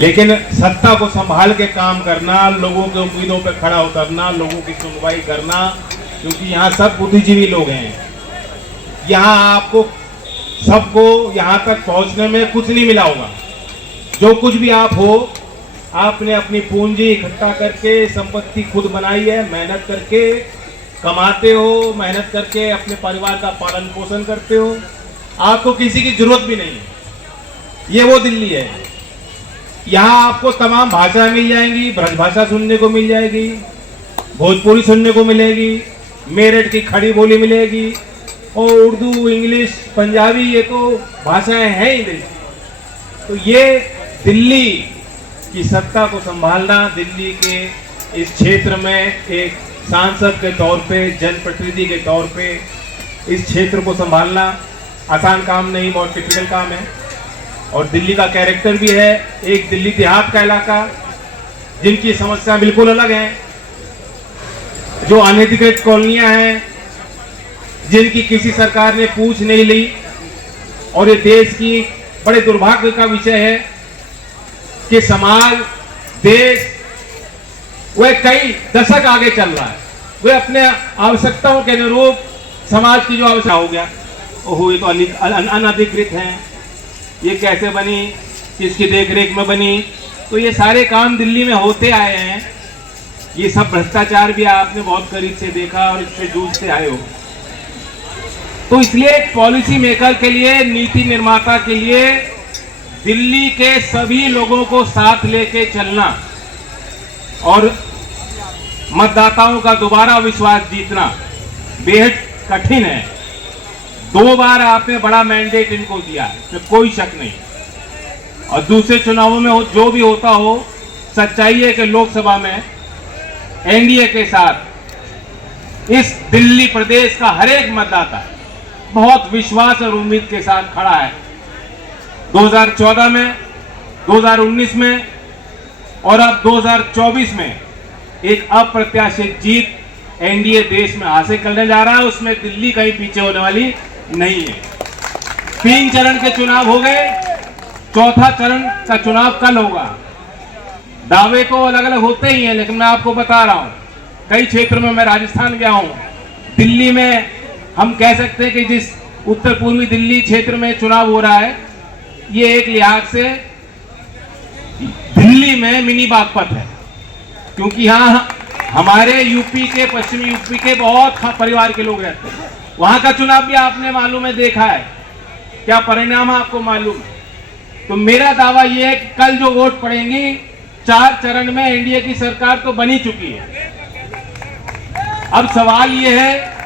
लेकिन सत्ता को संभाल के काम करना, लोगों के उम्मीदों पर खड़ा उतरना, लोगों की सुनवाई करना, क्योंकि यहाँ सब बुद्धिजीवी लोग हैं। यहाँ आपको सबको यहाँ तक पहुँचने में कुछ नहीं मिला होगा। जो कुछ भी आप हो, आपने अपनी पूंजी इकट्ठा करके संपत्ति खुद बनाई है, मेहनत करके कमाते हो, मेहनत करके अपने परिवार का पालन पोषण करते हो। आपको किसी की जरूरत भी नहीं है। ये वो दिल्ली है। यहाँ आपको तमाम भाषाएं मिल जाएंगी, ब्रजभाषा सुनने को मिल जाएगी, भोजपुरी सुनने को मिलेगी, मेरठ की खड़ी बोली मिलेगी, और उर्दू, इंग्लिश, पंजाबी, ये तो भाषाएं हैं ही नहीं। तो ये दिल्ली की सत्ता को संभालना, दिल्ली के इस क्षेत्र में एक सांसद के तौर पे, जनप्रतिनिधि के तौर पे इस क्षेत्र को संभालना आसान काम नहीं, बहुत टिपिकल काम है। और दिल्ली का कैरेक्टर भी है, एक दिल्ली देहात का इलाका, जिनकी समस्या बिल्कुल अलग है, जो अनधिकृत कॉलोनियां हैं, जिनकी किसी सरकार ने पूछ नहीं ली। और ये देश की बड़े दुर्भाग्य का विषय है कि समाज, देश वह कई दशक आगे चल रहा है। वे अपने आवश्यकताओं के अनुरूप समाज की जो आवश्यकता हो गया, ओहो ये तो अनधिकृत हैं, ये कैसे बनी, किसकी देखरेख में बनी। तो ये सारे काम दिल्ली में होते आए हैं। ये सब भ्रष्टाचार भी आपने बहुत करीब से देखा और इससे जूझते आए हो। तो इसलिए एक पॉलिसी मेकर के लिए, नीति निर्माता के लिए दिल्ली के सभी लोगों को साथ लेके चलना और मतदाताओं का दोबारा विश्वास जीतना बेहद कठिन है। 2 बार आपने बड़ा मैंडेट इनको दिया है, तो कोई शक नहीं। और दूसरे चुनावों में जो भी होता हो, सच्चाई है कि लोकसभा में एनडीए के साथ इस दिल्ली प्रदेश का हर एक मतदाता बहुत विश्वास और उम्मीद के साथ खड़ा है। 2014 में, 2019 में और अब 2024 में एक अप्रत्याशित जीत एनडीए देश में हासिल करने जा रहा है। उसमें दिल्ली कहीं पीछे होने वाली नहीं है। 3 चरण के चुनाव हो गए, 4था चरण का चुनाव कल होगा। दावे तो अलग अलग होते ही हैं, लेकिन मैं आपको बता रहा हूं, कई क्षेत्र में मैं राजस्थान गया हूं, दिल्ली में हम कह सकते हैं कि जिस उत्तर पूर्वी दिल्ली क्षेत्र में चुनाव हो रहा है, ये एक लिहाज से दिल्ली में मिनी बागपत है। क्योंकि यहाँ हमारे यूपी के, पश्चिमी यूपी के बहुत परिवार के लोग रहते हैं। वहां का चुनाव भी आपने मालूम है, देखा है, क्या परिणाम आपको मालूम है। तो मेरा दावा यह है कि कल जो वोट पड़ेंगी, 4 चरण में एनडीए की सरकार तो बनी चुकी है। अब सवाल यह है